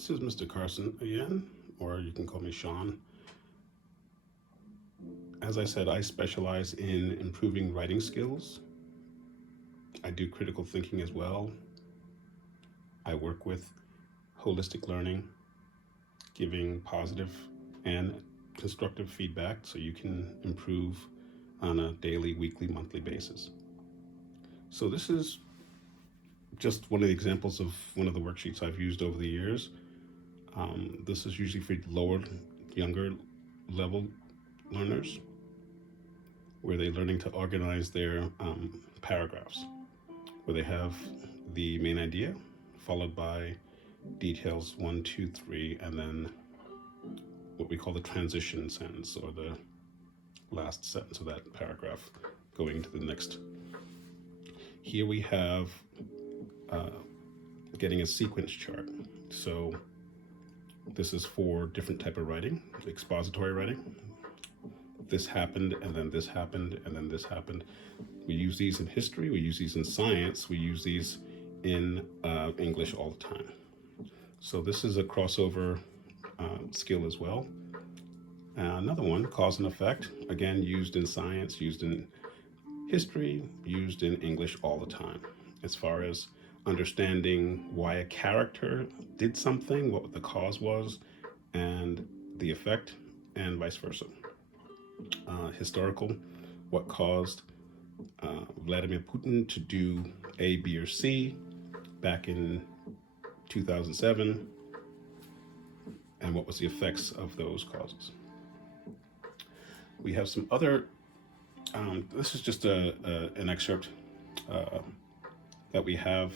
This is Mr. Carson again, or you can call me Shawn. As I said, I specialize in improving writing skills. I do critical thinking as well. I work with holistic learning, giving positive and constructive feedback so you can improve on a daily, weekly, monthly basis. So this is just one of the examples of one of the worksheets I've used over the years. This is usually for lower, younger level learners, where they're learning to organize their paragraphs, where they have the main idea followed by details 1, 2, 3, and then what we call the transition sentence, or the last sentence of that paragraph going to the next. Here we have getting a sequence chart. So this is for different type of writing, expository writing. This happened, and then this happened, and then this happened. We use these in history, we use these in science, we use these in English all the time. So this is a crossover skill as well. Another one, cause and effect, again used in science, used in history, used in English all the time, as far as understanding why a character did something, what the cause was, and the effect, and vice versa. Historical, what caused Vladimir Putin to do A, B, or C back in 2007, and what was the effects of those causes. We have some other, this is just an excerpt that we have,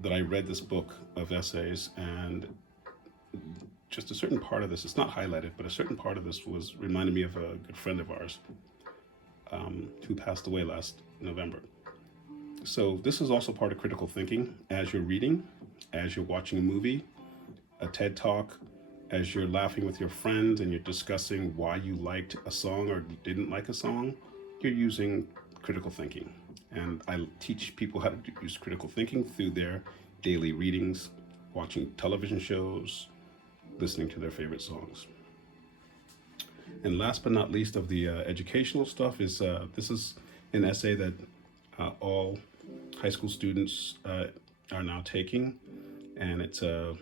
that I read this book of essays, and just a certain part of this, it's not highlighted, but a certain part of this reminded me of a good friend of ours who passed away last November. So this is also part of critical thinking. As you're reading, as you're watching a movie, a TED Talk, as you're laughing with your friends and you're discussing why you liked a song or didn't like a song, you're using critical thinking. And I teach people how to use critical thinking through their daily readings, watching television shows, listening to their favorite songs. And last but not least of the educational stuff is, this is an essay that all high school students are now taking, and it's a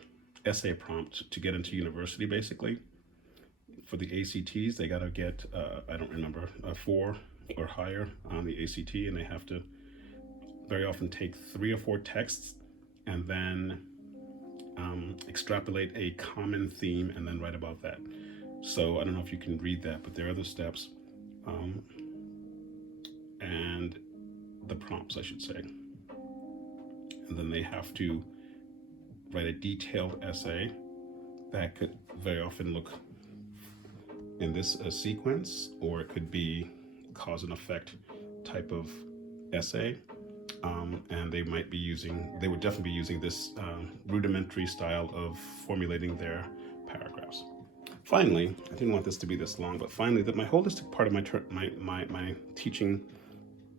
essay prompt to get into university. Basically, for the ACTs, they got to get, I don't remember, a 4 or higher on the ACT, and they have to very often take 3 or 4 texts and then extrapolate a common theme and then write about that. So I don't know if you can read that, but there are the steps and the prompts, I should say. And then they have to write a detailed essay that could very often look in this sequence, or it could be cause and effect type of essay. And they would definitely be using this rudimentary style of formulating their paragraphs. Finally, I didn't want this to be this long, but finally, that my holistic part of my teaching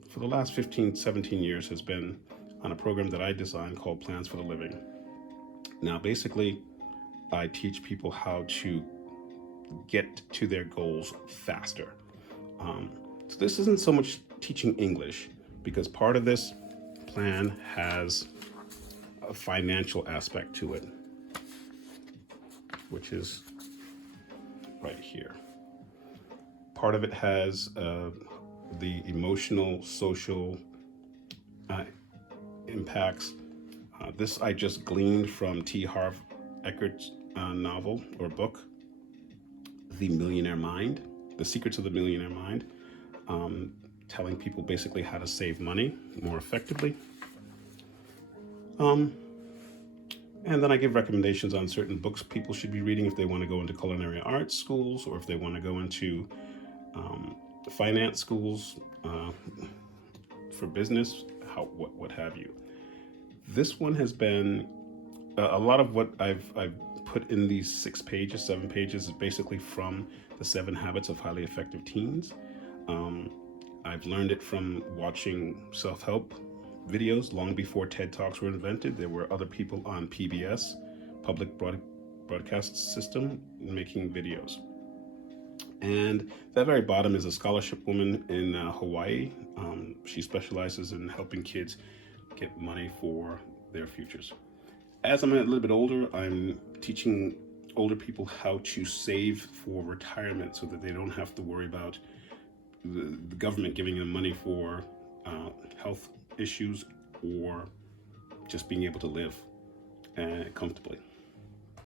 for the last 15, 17 years has been on a program that I designed called Plans for the Living. Now, basically, I teach people how to get to their goals faster. So this isn't so much teaching English, because part of this plan has a financial aspect to it, which is right here. Part of it has the emotional, social impacts. This I just gleaned from T. Harv Eckert's novel or book, The Millionaire Mind, The Secrets of the Millionaire Mind, telling people basically how to save money more effectively. And then I give recommendations on certain books people should be reading if they want to go into culinary arts schools, or if they want to go into finance schools for business, what have you. This one has been a lot of what I've put in these 7 pages is basically from the 7 Habits of Highly Effective Teens. I've learned it from watching self-help videos long before TED Talks were invented. There were other people on PBS, public broadcast system, making videos. And that very bottom is a scholarship woman in Hawaii. She specializes in helping kids get money for their futures. As I'm a little bit older, I'm teaching older people how to save for retirement so that they don't have to worry about the government giving them money for health issues or just being able to live comfortably.